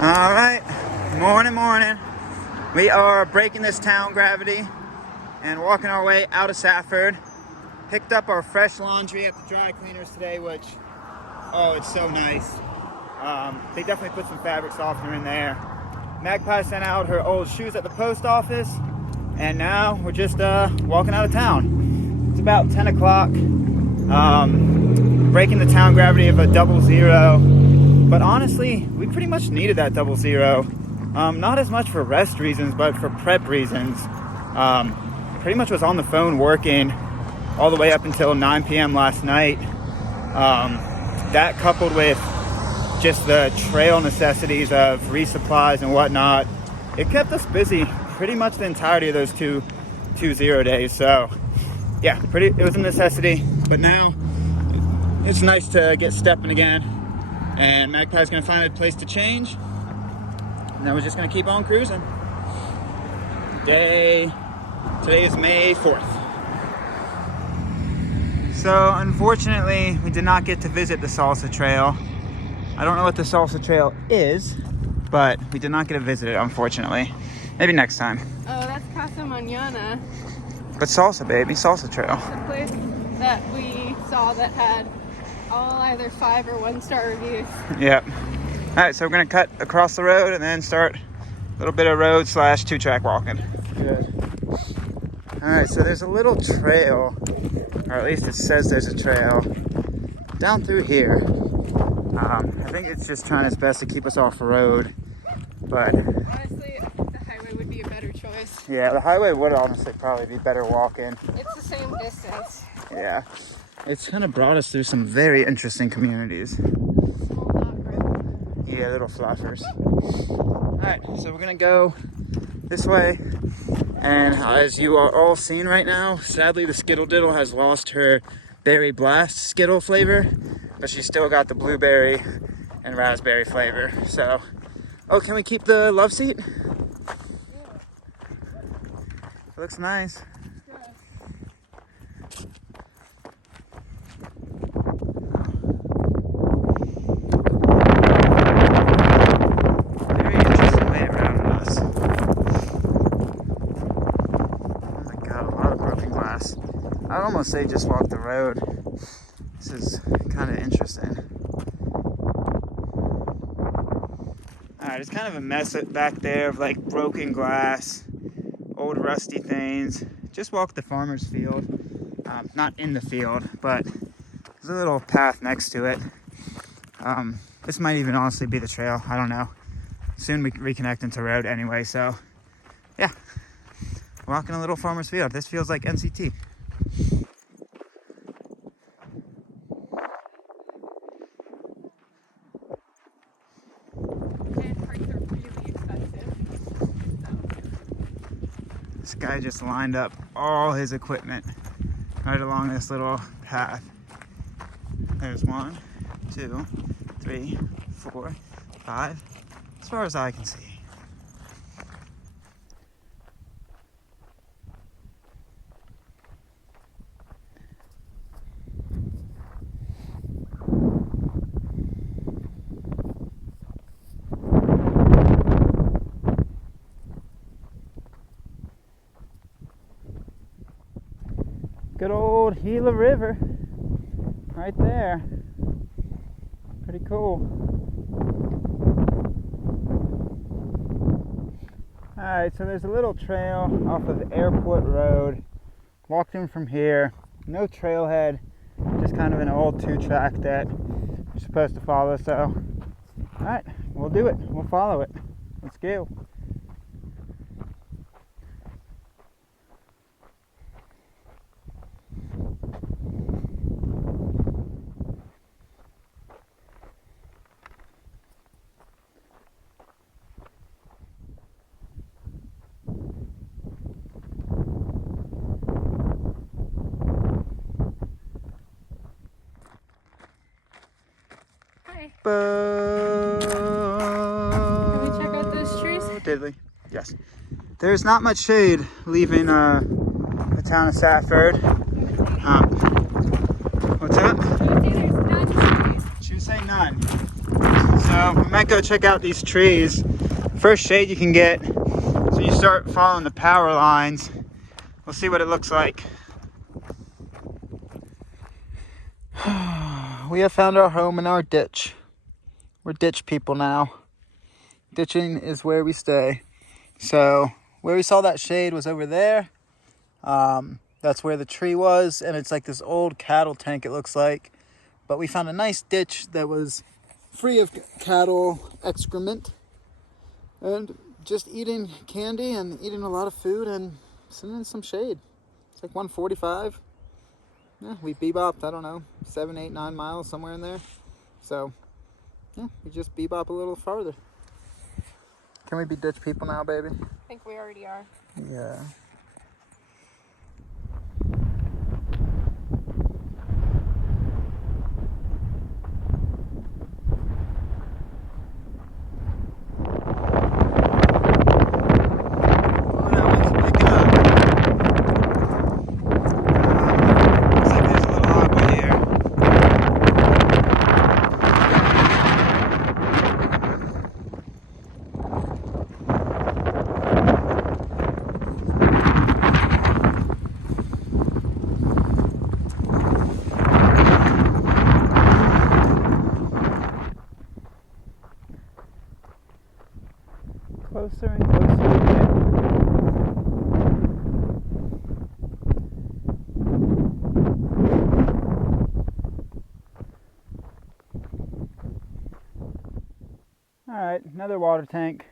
All right, morning. We are breaking this town gravity and walking our way out of Safford. Picked up our fresh laundry at the dry cleaners today, which, oh, it's so nice. They definitely put some fabric softener in there. Magpie sent out her old shoes at the post office, and now we're just walking out of town. It's about 10 o'clock. Breaking the town gravity of a 00. But honestly, we pretty much needed that 00. Not as much for rest reasons, but for prep reasons. Pretty much was on the phone working all the way up until 9 p.m. last night. That coupled with just the trail necessities of resupplies and whatnot, it kept us busy pretty much the entirety of those two 0 days. So yeah, it was a necessity, but now it's nice to get stepping again. And Magpie's gonna find a place to change. And then we're just gonna keep on cruising. Today is May 4th. So unfortunately, we did not get to visit the Salsa Trail. I don't know what the Salsa Trail is, but we did not get to visit it, unfortunately. Maybe next time. Oh, that's Casa Mañana. But Salsa, baby, Salsa Trail. The place that we saw that had all either 5 or 1-star reviews. Yep. All right, so we're gonna cut across the road and then start a little bit of road / 2-track walking. Good. All right, so there's a little trail, or at least it says there's a trail down through here. I think it's just trying its best to keep us off the road, but Honestly, the highway would be a better choice. yeah, the highway would honestly probably be better walking. It's the same distance. Yeah, it's kind of brought us through some very interesting communities. Small dot road. Yeah, little fluffers. All right, so we're gonna go this way, and as you are all seeing right now, sadly the Skittle Diddle has lost her Berry Blast Skittle flavor, but she's still got the blueberry and raspberry flavor. So, oh, can we keep the love seat? Yeah. It looks nice. Very interesting way around us. Oh my god, a lot of broken glass. I'd almost say just walk the road. This is kind of interesting. Alright, it's kind of a mess back there of like broken glass, old rusty things. Just walk the farmer's field. Not in the field, but there's a little path next to it. This might even honestly be the trail. I don't know. Soon we reconnect into road anyway, so yeah. Walking a little farmer's field. This feels like NCT. This guy just lined up all his equipment right along this little path. There's 1, 2, 3, 4, 5, as far as I can see. Good old Gila River, right there. Pretty cool. Alright, so there's a little trail off of Airport Road. Walked in from here. No trailhead, just kind of an old 2-track that you're supposed to follow. So, alright, we'll do it. We'll follow it. Let's go. Can we check out those trees? Did we? Yes. There's not much shade leaving the town of Safford. What's that? There's none shade. She was saying none. So we might go check out these trees. First shade you can get, so you start following the power lines. We'll see what it looks like. We have found our home in our ditch. We're ditch people now. Ditching is where we stay. So where we saw that shade was over there. That's where the tree was, and it's like this old cattle tank, it looks like. But we found a nice ditch that was free of cattle excrement, and just eating candy and eating a lot of food and sitting in some shade. It's like 1:45. Yeah, we bebopped, I don't know, 7, 8, 9 miles, somewhere in there. So yeah, we just bebop a little farther. Can we be ditch people now, baby? I think we already are. Yeah. Closer and closer we get. All right, another water tank.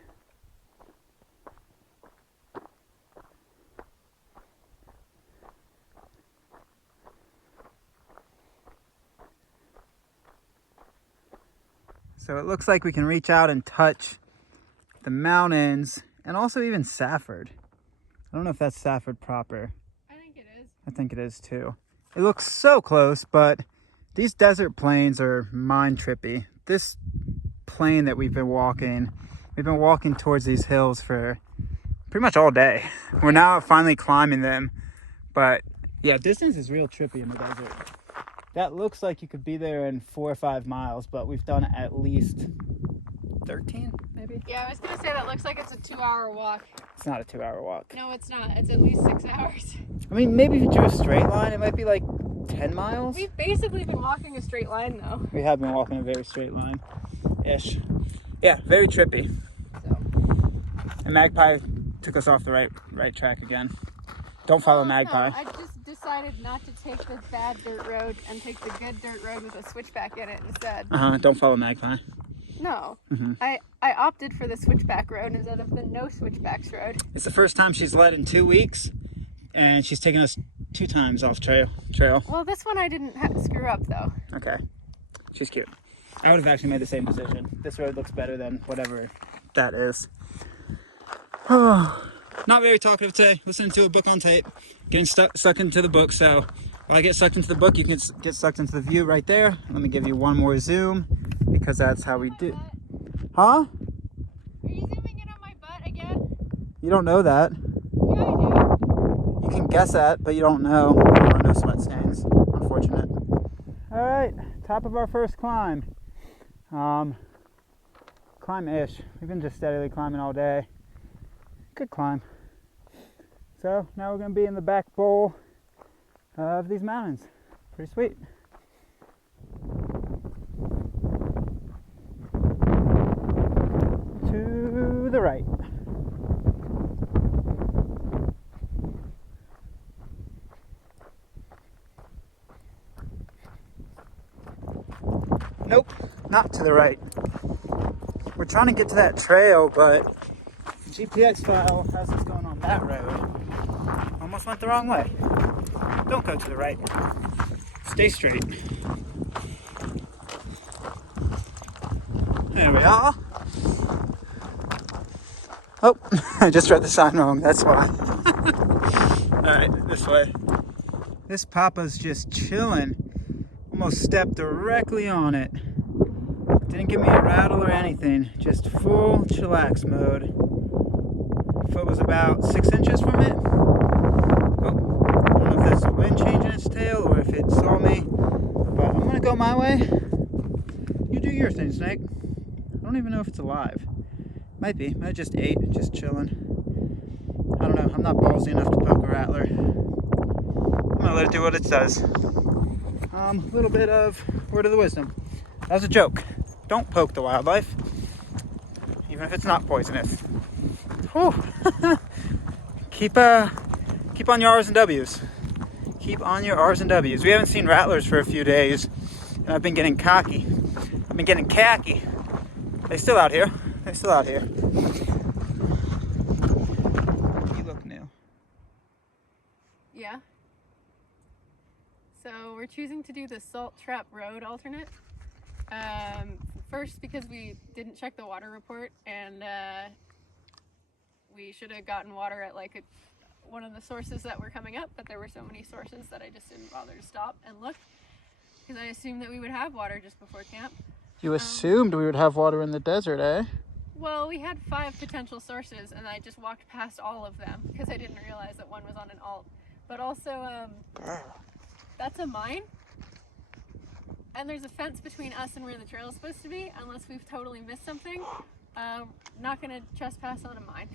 So it looks like we can reach out and touch the mountains, and also even Safford. I don't know if that's Safford proper. I think it is. I think it is too. It looks so close, but these desert plains are mind trippy. This plain that we've been walking towards these hills for pretty much all day. We're now finally climbing them, but yeah, distance is real trippy in the desert. That looks like you could be there in 4 or 5 miles, but we've done at least 13, maybe? Yeah, I was gonna say that looks like it's a 2-hour walk. It's not a 2-hour walk. No, it's not. It's at least 6 hours. I mean, maybe if you drew a straight line, it might be like 10 miles. We've basically been walking a straight line, though. We have been walking a very straight line-ish. Yeah, very trippy. So. And Magpie took us off the right track again. Don't follow Magpie. No, I just decided not to take the bad dirt road and take the good dirt road with a switchback in it instead. Don't follow Magpie. No. Mm-hmm. I opted for the switchback road instead of the no switchbacks road. It's the first time she's led in 2 weeks, and she's taken us 2 times off trail. Well, this one I didn't screw up, though. Okay. She's cute. I would have actually made the same decision. This road looks better than whatever that is. Not very talkative today. Listening to a book on tape. Getting sucked into the book. So while I get sucked into the book, you can get sucked into the view right there. Let me give you one more zoom, because that's how we do. Huh? Are you zooming in on my butt again? You don't know that. Yeah, I do. You can guess at, but you don't know. There are no sweat stains. Unfortunate. All right, top of our first climb. Climb-ish. We've been just steadily climbing all day. Good climb. So now we're going to be in the back bowl of these mountains. Pretty sweet. To the right. Nope, not to the right. We're trying to get to that trail, but the GPX file has us going on that road. Almost went the wrong way. Don't go to the right. Stay straight. There we are. Oh, I just read the sign wrong, that's why. Alright, this way. This papa's just chilling. Almost stepped directly on it. Didn't give me a rattle or anything. Just full chillax mode. Foot was about 6 inches from it. Oh, I don't know if that's the wind changing its tail or if it saw me. But I'm gonna go my way. You do your thing, Snake. don't even know if it's alive. Might be. Might have just ate, just chilling. I don't know. I'm not ballsy enough to poke a rattler. I'm gonna let it do what it does. A little bit of word of the wisdom. That was a joke. Don't poke the wildlife, even if it's not poisonous. Whew. Keep on your R's and W's. Keep on your R's and W's. We haven't seen rattlers for a few days, and I've been getting cocky. I've been getting khaki. They're still out here. They're still out here. You look new. Yeah. So we're choosing to do the Salt Trap Road alternate. First, because we didn't check the water report, and we should have gotten water at like one of the sources that were coming up, but there were so many sources that I just didn't bother to stop and look, because I assumed that we would have water just before camp. You assumed we would have water in the desert, eh? Well, we had 5 potential sources, and I just walked past all of them because I didn't realize that one was on an alt. But also, that's a mine, and there's a fence between us and where the trail is supposed to be, unless we've totally missed something. Not gonna trespass on a mine.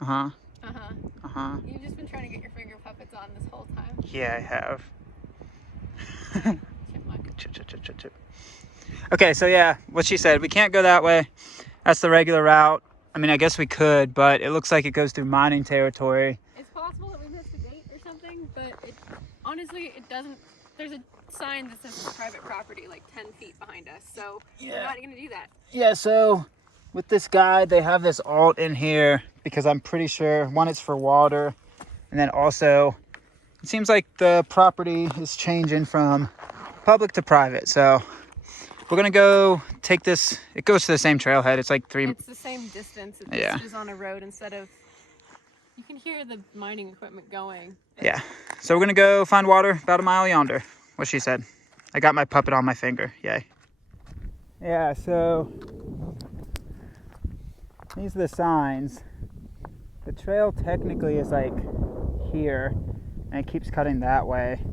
Uh-huh. Uh-huh. Uh-huh. You've just been trying to get your finger puppets on this whole time. Yeah, I have. Chipmunk. Chip. Okay, so yeah, what she said, we can't go that way. That's the regular route. I mean, I guess we could, but it looks like it goes through mining territory. It's possible that we missed a gate or something, but honestly, it doesn't. There's a sign that says it's private property like 10 feet behind us, so we're not going to do that. Yeah, so with this guide, they have this alt in here because I'm pretty sure, one, it's for water, and then also it seems like the property is changing from public to private. So we're gonna go take this. It goes to the same trailhead. It's like It's the same distance. It just is on a road instead of. You can hear the mining equipment going. Yeah. So we're gonna go find water about a mile yonder. What she said. I got my puppet on my finger. Yay. Yeah. So these are the signs. The trail technically is like here, and it keeps cutting that way.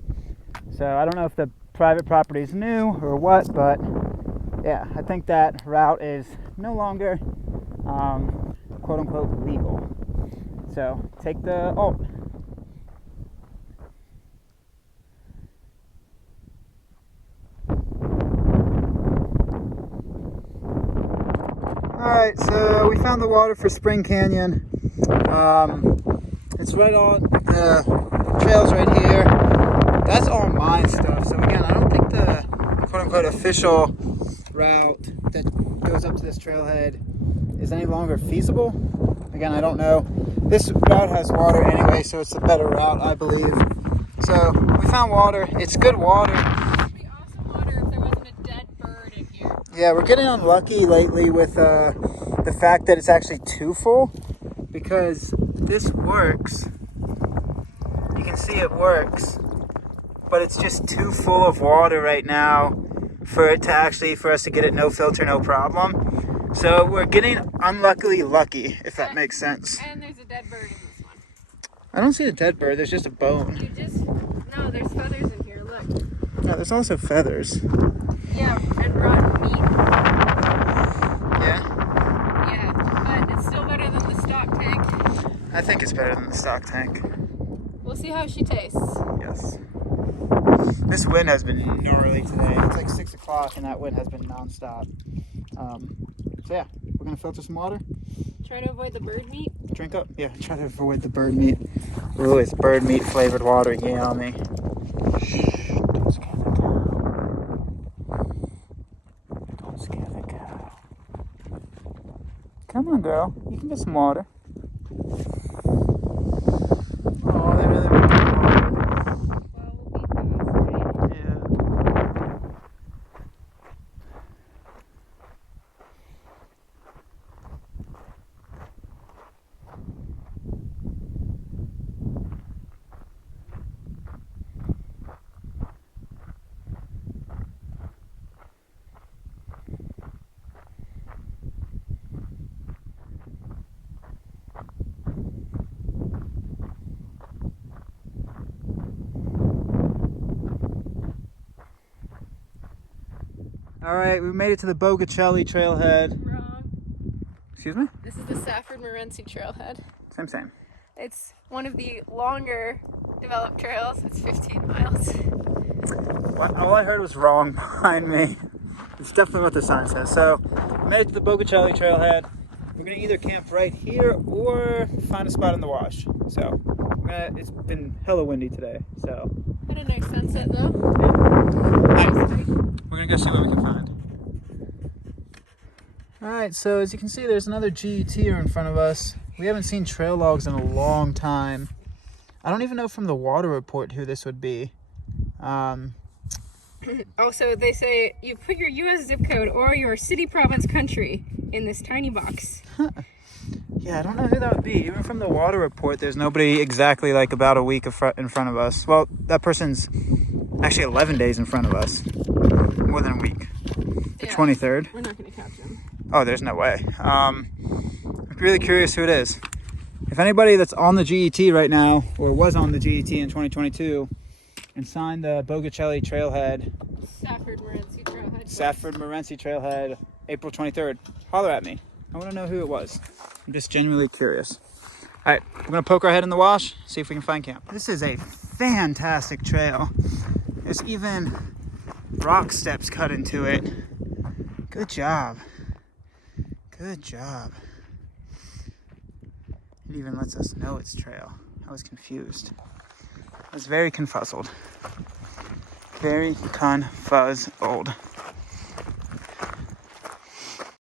So I don't know if the private property is new or what, but yeah, I think that route is no longer quote unquote legal. So take the alt. Alright, so we found the water for Spring Canyon. It's right on the trails right here. That's all mine stuff. So again, I don't think the quote-unquote official route that goes up to this trailhead is any longer feasible. Again, I don't know. This route has water anyway, so it's a better route, I believe. So we found water. It's good water. It would be awesome water if there wasn't a dead bird in here. Yeah, we're getting unlucky lately with the fact that it's actually too full, because this works. You can see it works, but it's just too full of water right now for us to get it no filter, no problem. So we're getting unluckily lucky, if that makes sense. And there's a dead bird in this one. I don't see a dead bird, there's just a bone. No, there's feathers in here, look. No, there's also feathers. Yeah, and rotten meat. Yeah? Yeah, but it's still better than the stock tank. I think it's better than the stock tank. We'll see how she tastes. Yes. This wind has been gnarly today. It's like 6 o'clock and that wind has been nonstop. So yeah, we're gonna filter some water. Try to avoid the bird meat. Drink up. Yeah, try to avoid the bird meat. Ooh, it's bird meat flavored water. Yummy. Shh, don't scare the cow. Don't scare the cow. Come on, girl. You can get some water. Oh, they really want the water. Well, we'll be fast, right? Yeah. All right, we made it to the Bogacelli Trailhead. Wrong. Excuse me? This is the Safford Trailhead. Same. It's one of the longer developed trails. It's 15 miles. All I heard was wrong behind me. It's definitely what the sign says. So, we made it to the Bogacelli Trailhead. We're gonna either camp right here or find a spot in the wash. So, it's been hella windy today. So, Had a nice sunset though. we're gonna go see what we can find. All right, so as you can see, there's another GET here in front of us. We haven't seen trail logs in a long time. I don't even know from the water report who this would be. Also, they say you put your U.S. zip code or your city, province, country in this tiny box. Yeah, I don't know who that would be. Even from the water report, there's nobody exactly like about a week in front of us. Well, that person's actually 11 days in front of us. More than a week. The 23rd. We're not going to catch them. Oh, there's no way. I'm really curious who it is. If anybody that's on the GET right now, or was on the GET in 2022, and signed the Bogacelli Trailhead, Safford Trailhead, April 23rd, holler at me. I want to know who it was. I'm just genuinely curious. All right, we're going to poke our head in the wash, see if we can find camp. This is a fantastic trail. There's even rock steps cut into it. Good job. Good job. It even lets us know it's trail. I was confused. I was very confuzzled. Very confuzzled.